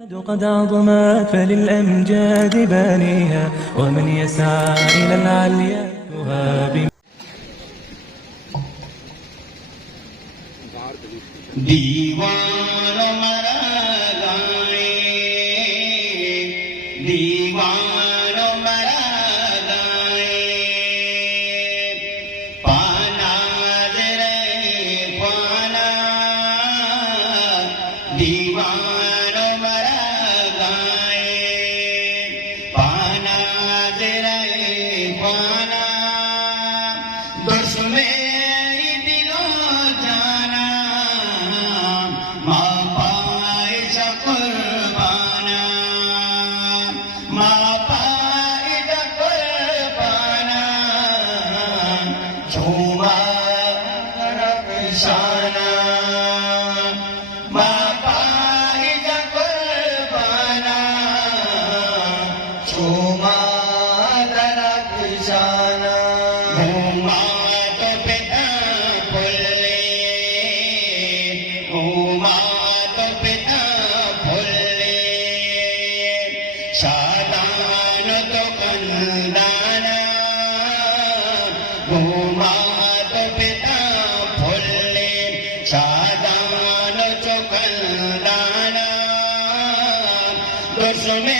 قد عظمت فللأمجاد بانيها ومن يسعى إلى العليا يهاب दीवार मरा गाए दीवार मरा गाए पाना रे पाना दीवार मरा गाए पाना रे पाना दुश्मन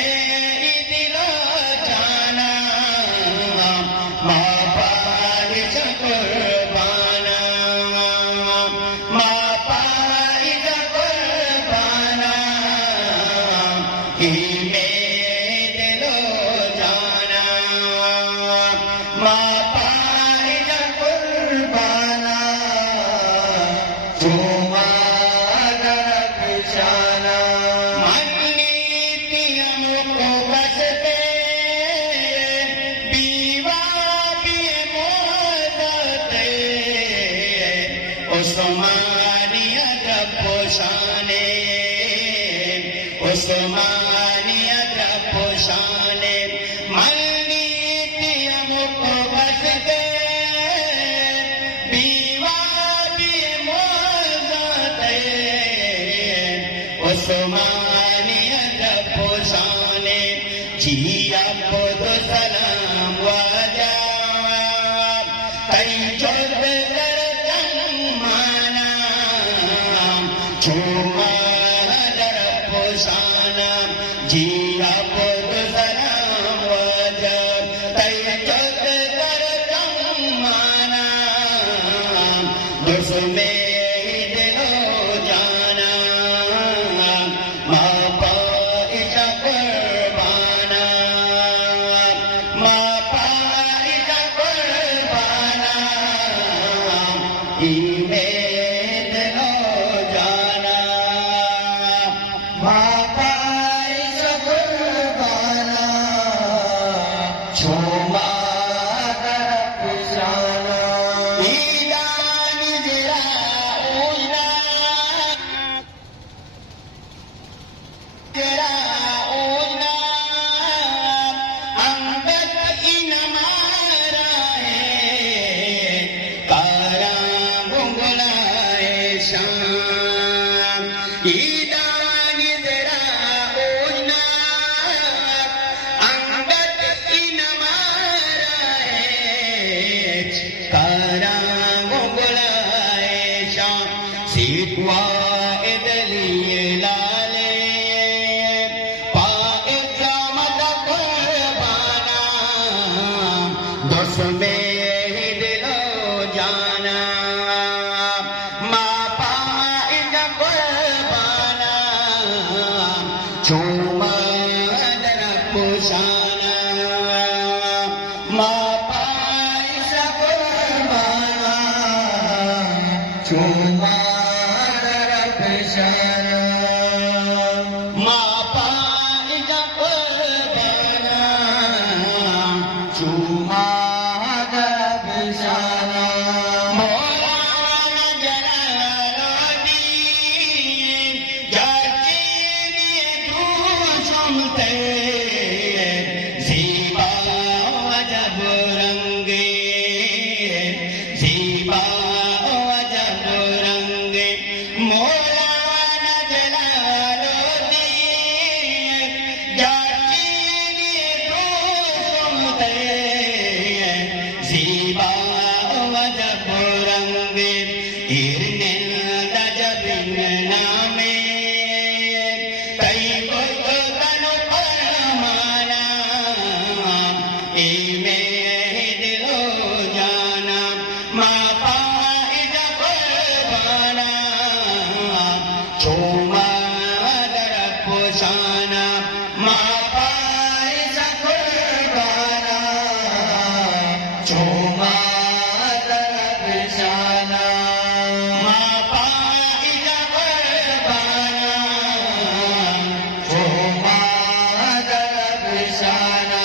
मोला नजर लो दी पुशाना माँ पाए कुर्बाना चूमा तरफ शाना माँ पाए कुर्बाना चूमा तरफ शाना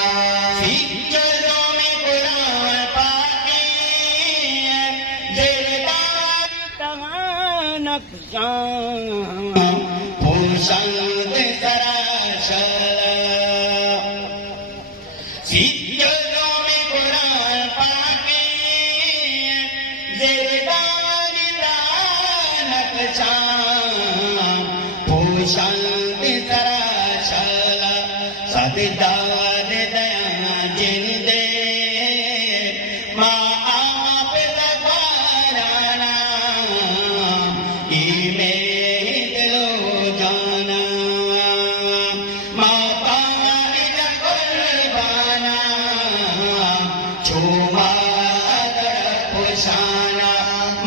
चलो में कुरान पाके दिलदार तमानक पुसंग सराशर चलो में कुरान पाके दिलदार तमानक पुसंग सराशर सददार दया जिंदे माँ आप दबाराना इमें दिलो जाना माँ पाए कुर्बाना चूमा तरफ पुशाना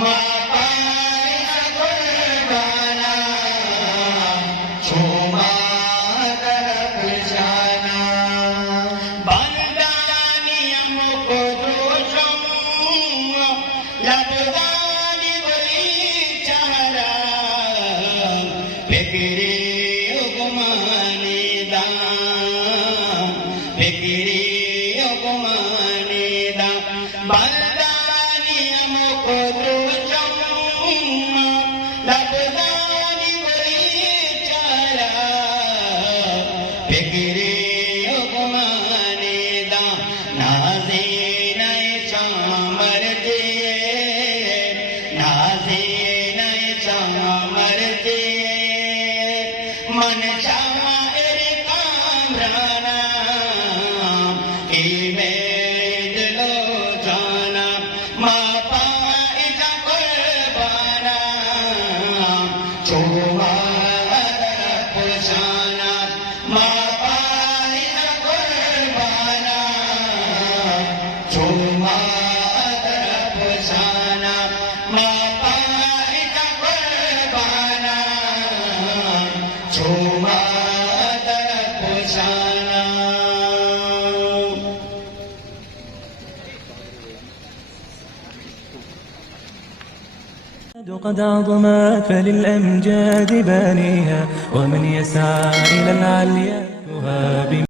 माँ पाए कुर्बाना चूमा तरफ शाना बंदानियम को दोषम लबदानी बली चहरा फिक्री उगमाने दाम फिक्री उगमाने दाम बंदानियम को दोषम लबदानी बली चहरा फिक्री उगमाने दाम नाज़े नए चामर दिए नाज़े नए चामर दिए मन शायर कामराना इमें दिलो जाना माँ पाए कुर्बाना चूमा तरफ पुशाना माँ पाए कुर्बाना चूमा तरफ पुशाना माँ पाए कुर्बाना चूमा तरफ पुशाना قد عظمت فللأمجاد بانيها ومن يسعى إلى العليا يهاب